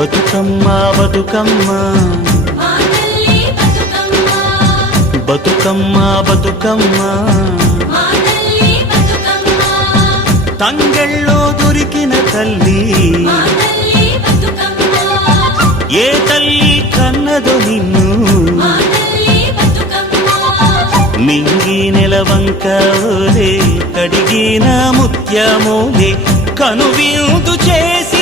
బతుకమ్మ బతుకమ్మ బతుకమ్మ బతుకమ్మ తంగెళ్ళో దొరికిన తల్లి ఏ తల్లి కన్నదో నిన్ను మింగి నెలవంకలే కడిగిన ముత్యమోలే కనువిందు చేసి